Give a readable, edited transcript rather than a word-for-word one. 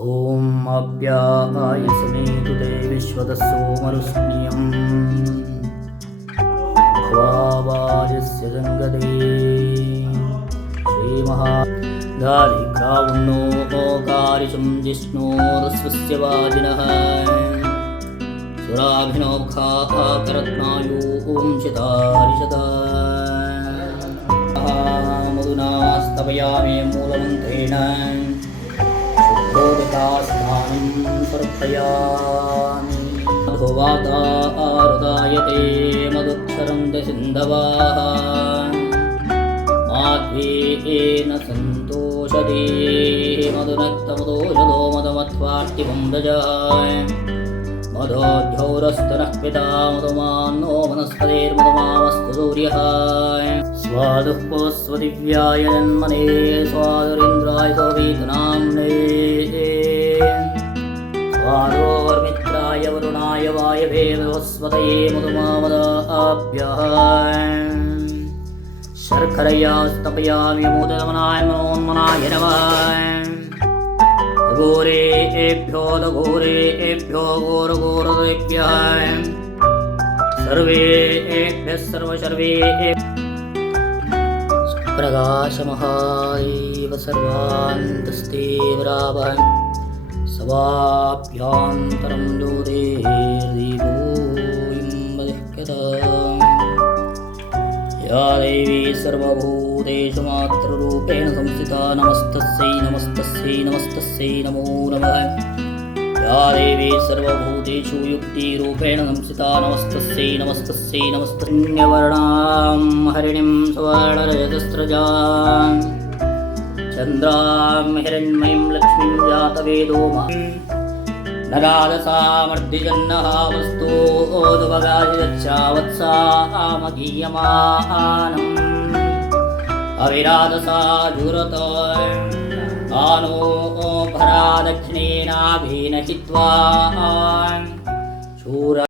ॐ अव्यायसमेतु ते विश्वतस्सोमरुष्ण्यं भवावाजस्य जङ्गदे श्रीमहादाधिग्रावण्णो कारिशं जिष्णोरस्वस्य वाजिनः सुराभिनोखाः करत्नायूं चितारिषदा मधुना स्तवयामि मूलमन्त्रेण स्नानं समर्पयामि मधुवातारुदायते मधुक्षरन्ति सिन्धवाः माध्वेन सन्तोषदे मधुनक्तमदोषदो मधुमत्वार्तिमं रजाय मधोद्यौरस्तनः पिता मधुमान्नो वनस्पतिर्मधुमामस्तु सूर्यः स्वादुःस्वदिव्याय जन्मने स्वादुरिन्द्राय सोवीतनाम्ने स्वादोर्मित्राय वरुणाय वायवे वस्वतये मधुमामदाभ्यः शर्करया स्तपयामि मोदमनाय मनोन्मनाय नमः घोरेभ्यो घोरेभ्यो घोरघोरेभ्यः सर्वेभ्यः सर्वसर्वेभ्यः प्रकाशमहादेव सर्वान्तस्ते वरावः सवाभ्यान्तरं ज्योतिर्दीपो इम्बदिह्यताम् या देवी सर्वभूतेषु मातृरूपेण संस्थिता नमस्तस्यै नमस्तस्यै नमस्तस्यै नमो नमः या देवी सर्वभूतेषु युक्तिरूपेण संस्थिता नमस्तस्यै नमस्तस्यै नमस्तन्यवर्णां हरिणीं सुवर्णरजतस्रजां चन्द्रां हिरण्मयीं लक्ष्मीं जातवेदो नरादसामर्दिजन्नः वस्तोदुभगादिदच्छावत्सामगीयमानम् अविरादसा जुरत आनो भरा दक्षिणेनाभिनहित्वा शूर